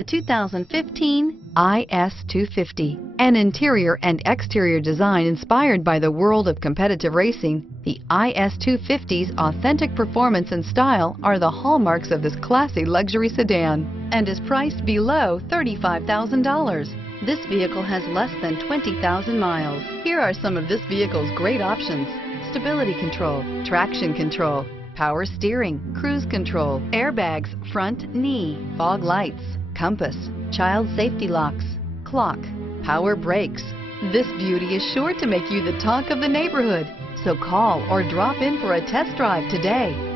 The 2015 IS250. An interior and exterior design inspired by the world of competitive racing, the IS250's authentic performance and style are the hallmarks of this classy luxury sedan and is priced below $35,000. This vehicle has less than 20,000 miles. Here are some of this vehicle's great options: stability control, traction control, power steering, cruise control, airbags, front knee, fog lights, compass, child safety locks, clock, power brakes. This beauty is sure to make you the talk of the neighborhood. So call or drop in for a test drive today.